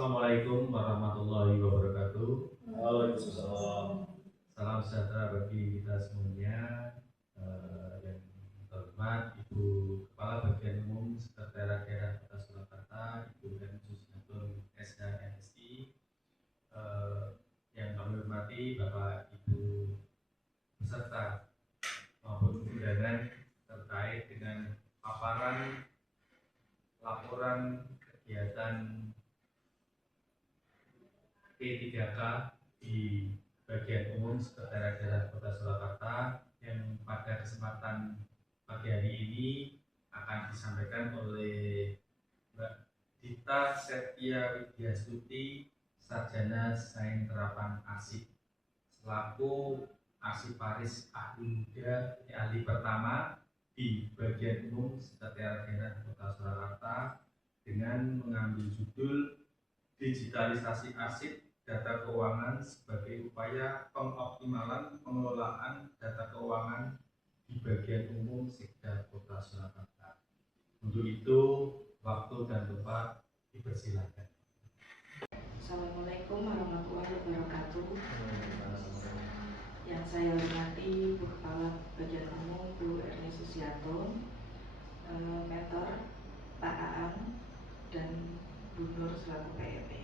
Assalamualaikum warahmatullahi wabarakatuh. Waalaikumsalam. Salam sejahtera bagi kita semuanya. Yang terhormat Ibu Kepala Bagian Umum Sekretariat Daerah Kota Surakarta, Ibu M. Susnatun SHMSI. Yang kami hormati Bapak Ibu peserta maupun undangan terkait dengan paparan laporan kegiatan P3K di bagian umum Sekretariat Daerah Kota Surakarta yang pada kesempatan pagi hari ini akan disampaikan oleh Mbak Dita Septia Widyastuti, Sarjana Sains Terapan Arsip, selaku Arsiparis ahli muda ahli pertama di bagian umum Sekretariat Daerah Kota Surakarta dengan mengambil judul Digitalisasi Arsip Data Keuangan sebagai upaya pengoptimalan pengelolaan data keuangan di bagian umum Sekda Kota Surakarta. Untuk itu, waktu dan tempat dipersilakan. Assalamualaikum warahmatullahi wabarakatuh. Yang saya hormati Bu Kepala Bagian Umum Bu Erni Susiato, Mentor Pak Aan, dan Bu Nur selaku PEP.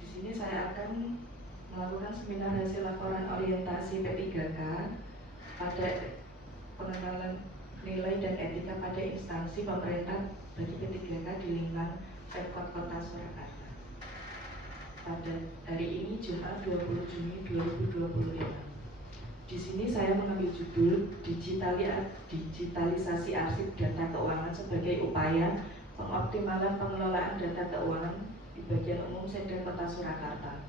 Di sini saya akan melakukan seminar hasil laporan orientasi P3K pada pengenalan nilai dan etika pada instansi pemerintah bagi P3K di lingkungan Pemkot Kota Surakarta. Pada hari ini Jumat 20 Juni 2025. Di sini saya mengambil judul Digitalisasi Arsip Data Keuangan sebagai upaya pengoptimalan pengelolaan data keuangan di bagian umum Sekda Kota Surakarta.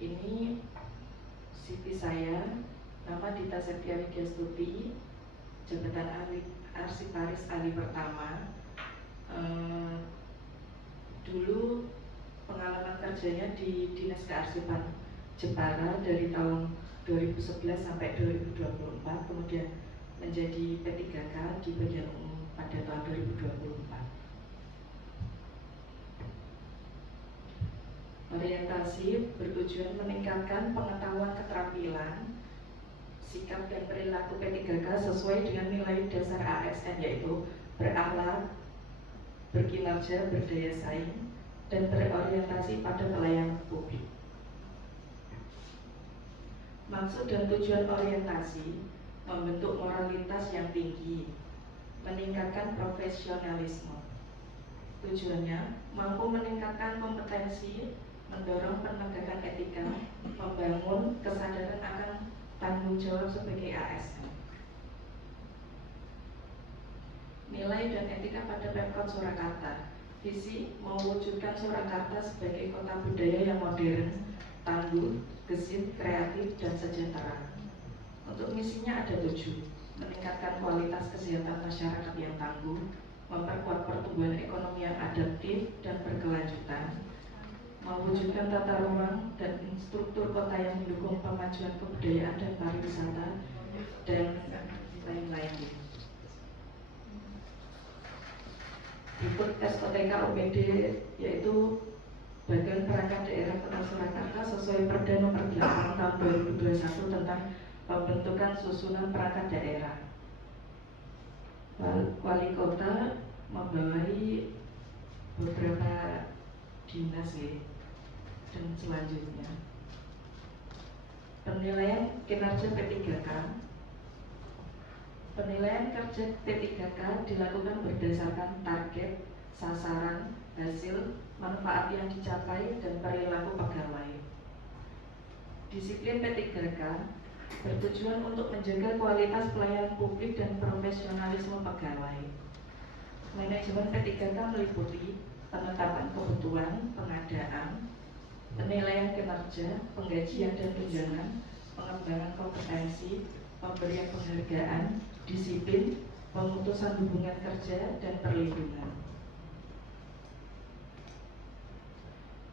Ini CV saya, nama Dita Septia Widyastuti, jabatan Arsiparis ahli pertama. Dulu pengalaman kerjanya di Dinas Kearsipan Jepara dari tahun 2011 sampai 2024, kemudian menjadi P3K di bagian umum pada tahun 2024. Orientasi bertujuan meningkatkan pengetahuan keterampilan, sikap dan perilaku P3K sesuai dengan nilai dasar ASN, yaitu berakhlak, berkinerja, berdaya saing, dan berorientasi pada pelayanan publik. Maksud dan tujuan orientasi membentuk moralitas yang tinggi, meningkatkan profesionalisme. Tujuannya mampu meningkatkan kompetensi, mendorong penegakan etika, membangun kesadaran akan tanggung jawab sebagai ASN. Nilai dan etika pada Pemkot Surakarta. Visi mewujudkan Surakarta sebagai kota budaya yang modern, tangguh, gesit, kreatif, dan sejahtera. Untuk misinya ada 7: meningkatkan kualitas kesehatan masyarakat yang tangguh, memperkuat pertumbuhan ekonomi yang adaptif dan berkelanjutan, mewujudkan tata ruang dan struktur kota yang mendukung pemajuan kebudayaan dan pariwisata, dan lain-lain. Berikut tes OTK OPD, yaitu Badan Perangkat Daerah Kota Surakarta sesuai Perda Nomor 8 Tahun 2021 tentang pembentukan susunan perangkat daerah. Wali kota membawahi beberapa dinas dan selanjutnya. Penilaian kinerja P3K. Penilaian kerja P3K dilakukan berdasarkan target, sasaran, hasil, manfaat yang dicapai, dan perilaku pegawai. Disiplin P3K bertujuan untuk menjaga kualitas pelayanan publik dan profesionalisme pegawai. Manajemen P3K meliputi penetapan kebutuhan, pengadaan, penilaian kinerja, penggajian dan tunjangan, pengembangan kompetensi, pemberian penghargaan, disiplin, pemutusan hubungan kerja, dan perlindungan.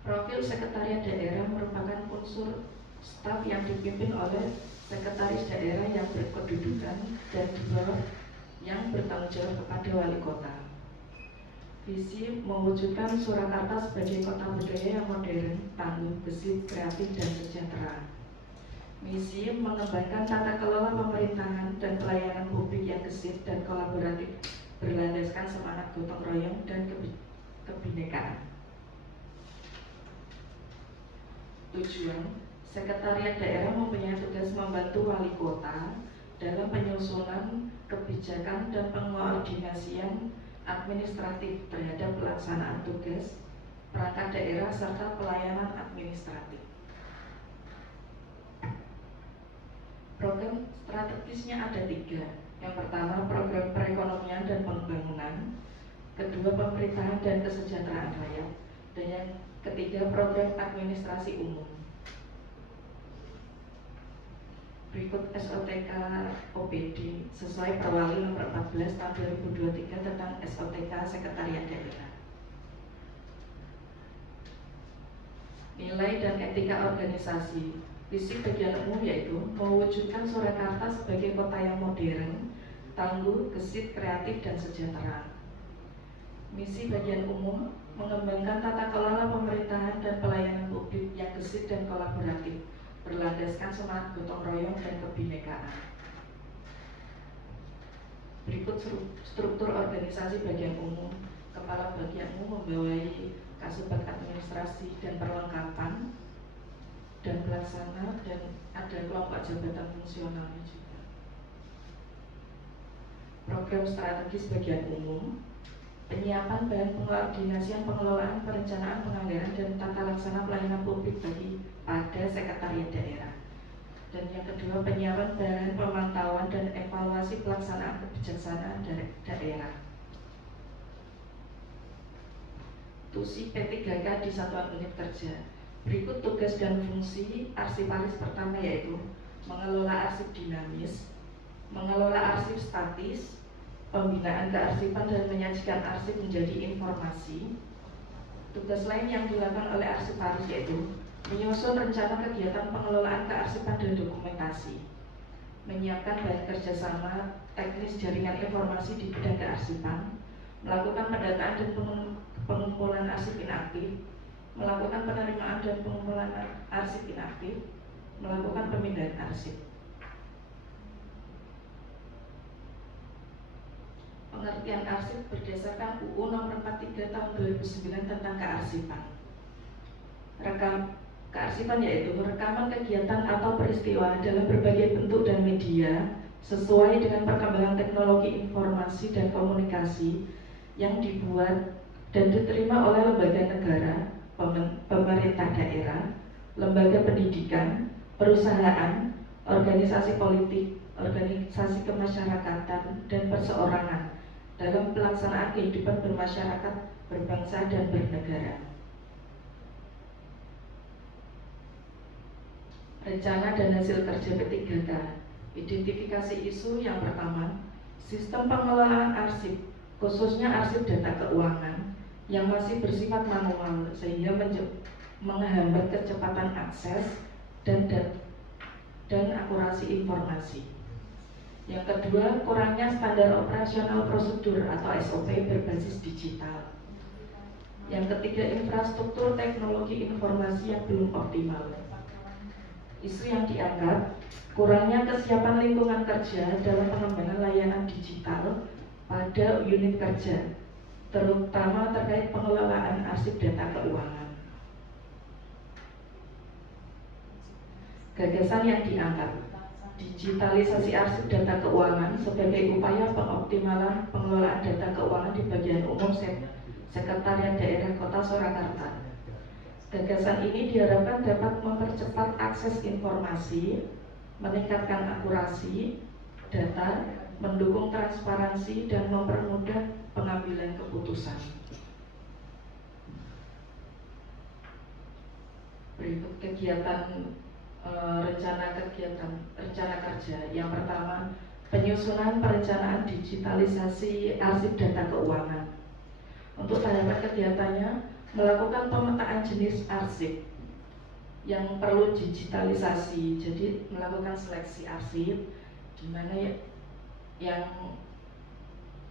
Profil Sekretariat Daerah merupakan unsur staf yang dipimpin oleh Sekretaris Daerah yang berkedudukan dan di bawah yang bertanggung jawab kepada Wali Kota. Visi mewujudkan Surakarta sebagai kota budaya yang modern, tangguh, gesit, kreatif, dan sejahtera. Misi mengembangkan tata kelola pemerintahan dan pelayanan publik yang gesit dan kolaboratif, berlandaskan semangat gotong royong dan kebinekaan. Tujuan, Sekretariat Daerah mempunyai tugas membantu wali kota dalam penyusunan kebijakan dan pengoordinasian administratif terhadap pelaksanaan tugas perangkat daerah serta pelayanan administratif. Program strategisnya ada 3. Yang pertama, program perekonomian dan pembangunan. Kedua, pemerintahan dan kesejahteraan rakyat. Dan yang ketiga, program administrasi umum. Berikut SOTK OPD sesuai Perwali nomor 14 tahun 2023 tentang SOTK Sekretariat Daerah. Nilai dan etika organisasi. Visi bagian umum yaitu mewujudkan Surakarta sebagai kota yang modern, tangguh, gesit, kreatif, dan sejahtera. Misi bagian umum mengembangkan tata kelola pemerintahan dan pelayanan publik yang gesit dan kolaboratif, berlandaskan semangat gotong royong dan kebinekaan. Berikut struktur organisasi bagian umum. Kepala bagian umum membawahi Kasubag Administrasi dan Perlengkapan dan Pelaksana, dan ada kelompok jabatan fungsionalnya juga. Program strategis bagian umum, penyiapan dan pengkoordinasian pengelolaan, perencanaan, penganggaran, dan tata laksana pelayanan publik bagi pada Sekretariat Daerah. Dan yang kedua, penyiapan bahan pemantauan dan evaluasi pelaksanaan kebijaksanaan daerah. Tusi P3K di Satuan Unit Kerja. Berikut tugas dan fungsi arsiparis pertama yaitu mengelola arsip dinamis, mengelola arsip statis, pembinaan kearsipan dan menyajikan arsip menjadi informasi. Tugas lain yang dilakukan oleh arsiparis yaitu menyusun rencana kegiatan pengelolaan kearsipan dan dokumentasi, menyiapkan bahan kerjasama teknis jaringan informasi di bidang kearsipan, melakukan pendataan dan pengumpulan arsip inaktif, melakukan penerimaan dan pengumpulan arsip inaktif, melakukan pemindahan arsip. Pengertian arsip berdasarkan UU Nomor 43 Tahun 2009 tentang kearsipan. Kearsipan yaitu rekaman kegiatan atau peristiwa dalam berbagai bentuk dan media sesuai dengan perkembangan teknologi informasi dan komunikasi yang dibuat dan diterima oleh lembaga negara, pemerintah daerah, lembaga pendidikan, perusahaan, organisasi politik, organisasi kemasyarakatan, dan perseorangan dalam pelaksanaan kehidupan bermasyarakat, berbangsa, dan bernegara. Rencana dan hasil kerja P3K. Identifikasi isu yang pertama, sistem pengelolaan arsip, khususnya arsip data keuangan yang masih bersifat manual sehingga menghambat kecepatan akses dan akurasi informasi. Yang kedua, kurangnya standar operasional prosedur atau SOP berbasis digital. Yang ketiga, infrastruktur teknologi informasi yang belum optimal. Isu yang dianggap kurangnya kesiapan lingkungan kerja dalam pengembangan layanan digital pada unit kerja, terutama terkait pengelolaan arsip data keuangan. Gagasan yang dianggap, digitalisasi arsip data keuangan sebagai upaya pengoptimalan pengelolaan data keuangan di bagian umum Sekretariat Daerah Kota Surakarta. Gagasan ini diharapkan dapat mempercepat akses informasi, meningkatkan akurasi data, mendukung transparansi, dan mempermudah pengambilan keputusan. Berikut kegiatan rencana kerja. Yang pertama, penyusunan perencanaan digitalisasi arsip data keuangan. Untuk tahapan kegiatannya, melakukan pemetaan jenis arsip yang perlu digitalisasi, jadi melakukan seleksi arsip di mana yang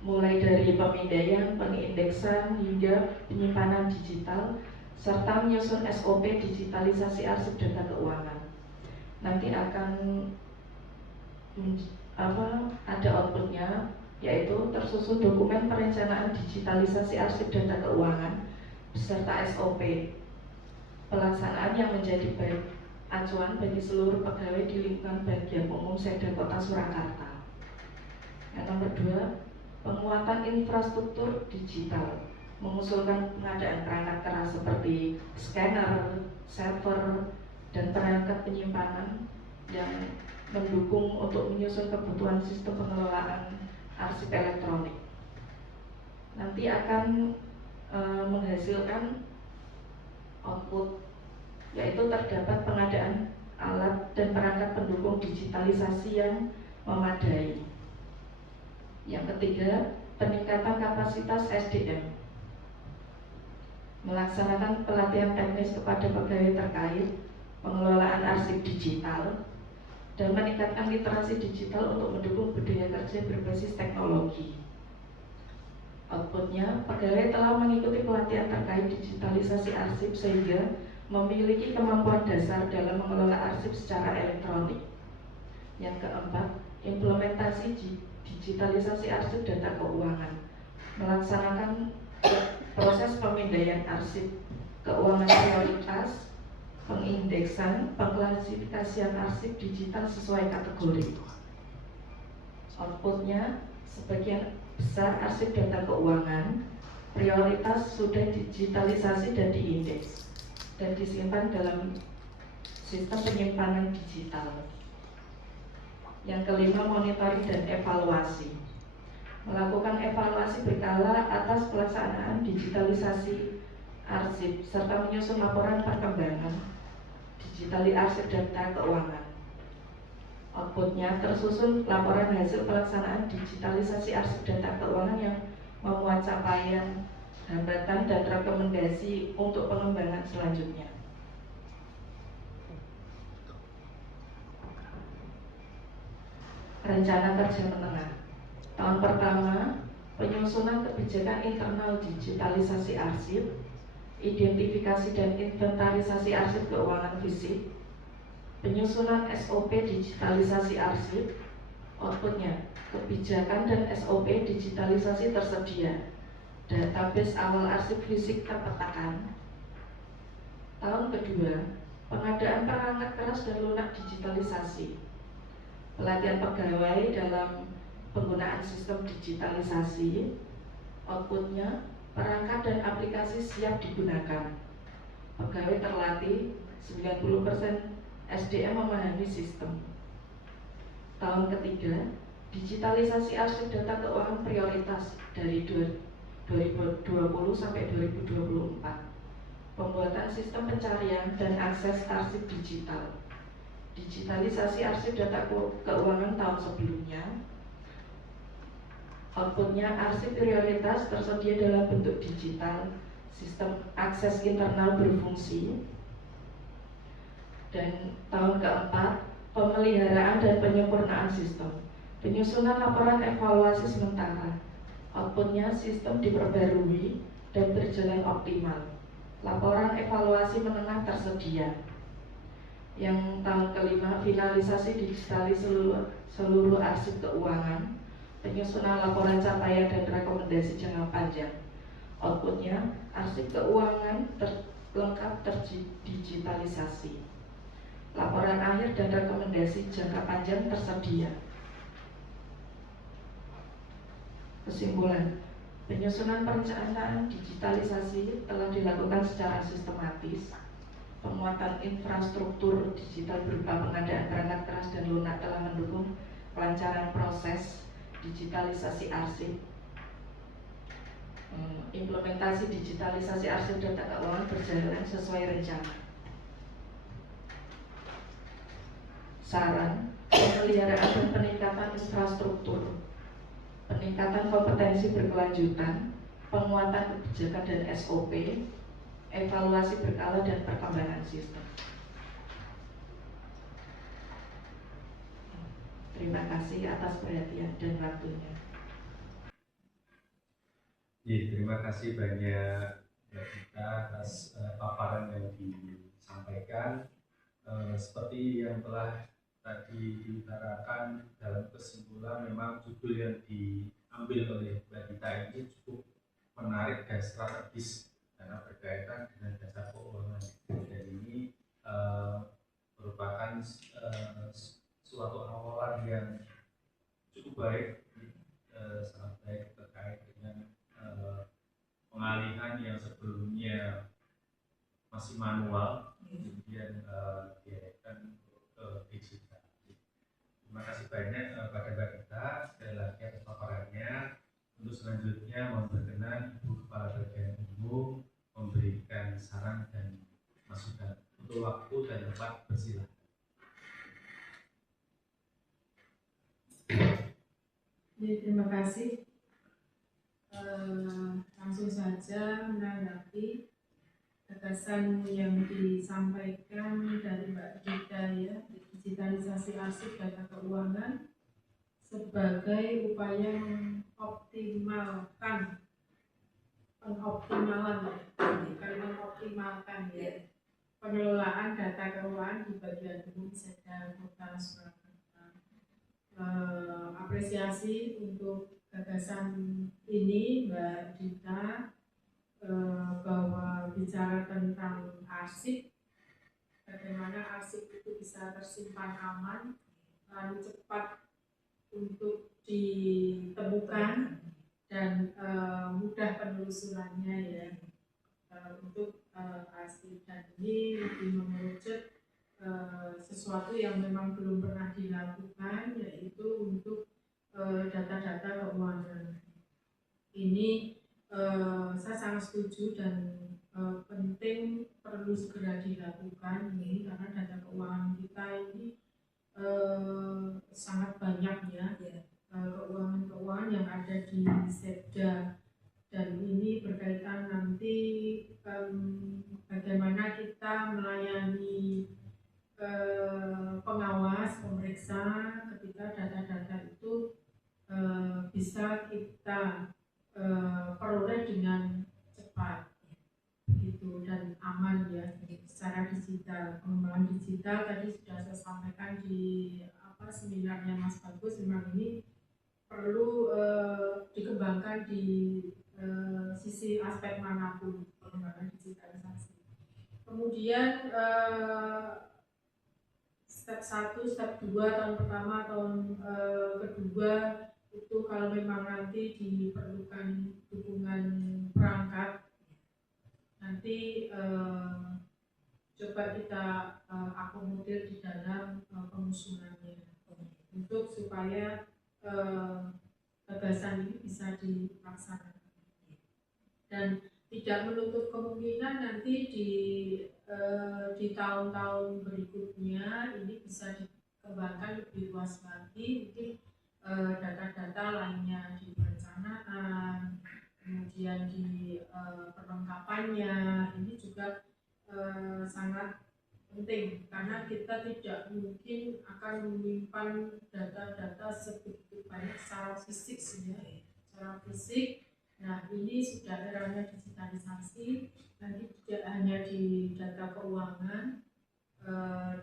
mulai dari pemindaian, pengindeksan, hingga penyimpanan digital, serta menyusun SOP digitalisasi arsip data keuangan. Nanti akan ada outputnya, yaitu tersusun dokumen perencanaan digitalisasi arsip data keuangan beserta SOP pelaksanaan yang menjadi acuan bagi seluruh pegawai di lingkungan bagian umum Sekda Kota Surakarta. Yang nomor 2, penguatan infrastruktur digital, mengusulkan pengadaan perangkat keras seperti scanner, server, dan perangkat penyimpanan yang mendukung untuk menyusun kebutuhan sistem pengelolaan arsip elektronik. Nanti akan menghasilkan output, yaitu terdapat pengadaan alat dan perangkat pendukung digitalisasi yang memadai. Yang ketiga, peningkatan kapasitas SDM, melaksanakan pelatihan teknis kepada pegawai terkait pengelolaan arsip digital, dan meningkatkan literasi digital untuk mendukung budaya kerja berbasis teknologi. Outputnya, pegawai telah mengikuti pelatihan terkait digitalisasi arsip sehingga memiliki kemampuan dasar dalam mengelola arsip secara elektronik. Yang keempat, implementasi digitalisasi arsip data keuangan, melaksanakan proses pemindaian arsip keuangan prioritas, pengindeksan, pengklasifikasian arsip digital sesuai kategori. Outputnya, sebagian besar arsip data keuangan prioritas sudah digitalisasi dan diindeks dan disimpan dalam sistem penyimpanan digital. Yang kelima, monitoring dan evaluasi, melakukan evaluasi berkala atas pelaksanaan digitalisasi arsip serta menyusun laporan perkembangan digitalisasi arsip data keuangan. Outputnya tersusun laporan hasil pelaksanaan digitalisasi arsip data keuangan yang memuat capaian, hambatan, dan rekomendasi untuk pengembangan selanjutnya. Rencana kerja menengah. Tahun pertama, penyusunan kebijakan internal digitalisasi arsip, identifikasi dan inventarisasi arsip keuangan fisik, penyusunan SOP digitalisasi arsip. Outputnya, kebijakan dan SOP digitalisasi tersedia, database awal arsip fisik terpetakan. Tahun kedua, pengadaan perangkat keras dan lunak digitalisasi, pelatihan pegawai dalam penggunaan sistem digitalisasi. Outputnya, perangkat dan aplikasi siap digunakan, pegawai terlatih, 90% SDM memahami sistem. Tahun ketiga, digitalisasi arsip data keuangan prioritas dari 2020 sampai 2024, pembuatan sistem pencarian dan akses arsip digital, digitalisasi arsip data keuangan tahun sebelumnya. Outputnya, arsip prioritas tersedia dalam bentuk digital, sistem akses internal berfungsi. Dan tahun keempat, pemeliharaan dan penyempurnaan sistem, penyusunan laporan evaluasi sementara. Outputnya, sistem diperbarui dan berjalan optimal. Laporan evaluasi menengah tersedia. Yang tahun kelima, finalisasi digitalisasi seluruh arsip keuangan, penyusunan laporan capaian dan rekomendasi jangka panjang. Outputnya, arsip keuangan lengkap terdigitalisasi. Laporan akhir dan rekomendasi jangka panjang tersedia. Kesimpulan, penyusunan perencanaan digitalisasi telah dilakukan secara sistematis. Penguatan infrastruktur digital berupa pengadaan perangkat keras dan lunak telah mendukung kelancaran proses digitalisasi arsip. Implementasi digitalisasi arsip data keuangan berjalan sesuai rencana. Saran, pemeliharaan dan peningkatan infrastruktur, peningkatan kompetensi berkelanjutan, penguatan kebijakan dan SOP, evaluasi berkala dan perkembangan sistem. Terima kasih atas perhatian dan waktunya. Terima kasih banyak Mbak Gita atas paparan yang disampaikan. Seperti yang telah tadi diutarakan dalam kesimpulan, memang judul yang diambil oleh Mbak Gita ini cukup menarik dan strategis karena berkaitan dengan jasa keuangan. Dan ini merupakan suatu awalan yang cukup baik, sangat baik terkait dengan pengalihan yang sebelumnya masih manual, kemudian dialihkan ke digital. Terima kasih banyak pada Mbak Gita, sekali lagi atas paparannya. Untuk selanjutnya mohon berkenan Ibu Kepala Bagian Umum memberikan saran dan masukan. Untuk waktu dan tempat bersilakan. Terima kasih. Langsung saja menanggapi gagasan yang disampaikan dari Mbak Gita ya, digitalisasi arsip data keuangan sebagai upaya mengoptimalkan ya pengelolaan data keuangan di bagian umum Setda Kota Surakarta. Apresiasi untuk gagasan ini Mbak Dita, bahwa bicara tentang arsip, bagaimana arsip itu bisa tersimpan aman, lalu cepat untuk ditemukan dan mudah penelusurannya ya, untuk arsip. Dan ini lebih mengerucut sesuatu yang memang belum pernah dilakukan, yaitu untuk data-data keuangan. Ini saya sangat setuju dan penting, perlu segera dilakukan ini karena data keuangan kita ini sangat banyak ya, keuangan yang ada di Setda, dan ini berkaitan nanti bagaimana kita melayani pengawas, pemeriksa ketika data-data itu bisa kita peroleh dengan cepat gitu dan aman ya, secara digital. Pengembangan digital tadi sudah saya sampaikan di seminarnya Mas Bagus, memang ini perlu dikembangkan di sisi aspek manapun pengembangan digitalisasi. Kemudian step 1, step 2, tahun pertama, tahun kedua itu kalau memang nanti diperlukan dukungan perangkat, nanti coba kita akomodir di dalam pengusungannya untuk supaya gagasan ini bisa dilaksanakan. Dan tidak menutup kemungkinan nanti di tahun-tahun berikutnya ini bisa dikembangkan lebih luas lagi, mungkin data-data lainnya di perencanaan, kemudian di perlengkapannya ini juga sangat penting karena kita tidak mungkin akan menyimpan data-data sebegitu banyak secara fisik secara fisik. Nah, ini sudah eranya digitalisasi, nanti tidak hanya di data keuangan,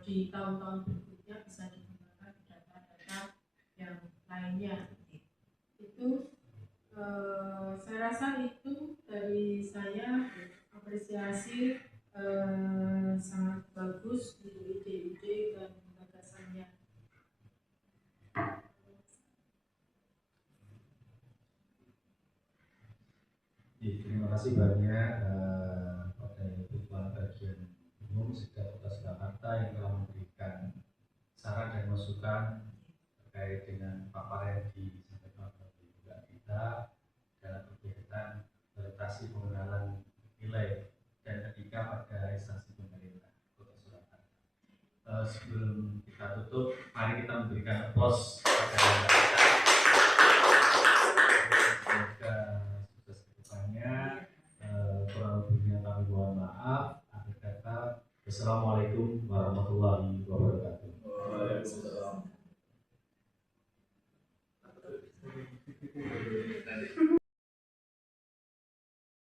di tahun-tahun berikutnya bisa digunakan di data-data yang lainnya. Itu saya rasa itu dari saya. Apresiasi, sangat bagus untuk ide-ide dan gagasannya. Terima kasih banyak pada Ibu Kepala Bagian Umum Setda Kota Surakarta yang telah memberikan saran dan masukan terkait dengan paparan yang disampaikan oleh Mbak Gita dalam kegiatan validasi pengenalan nilai dan etika pada instansi pemerintah Kota Surakarta. Sebelum kita tutup, mari kita memberikan aplaus pada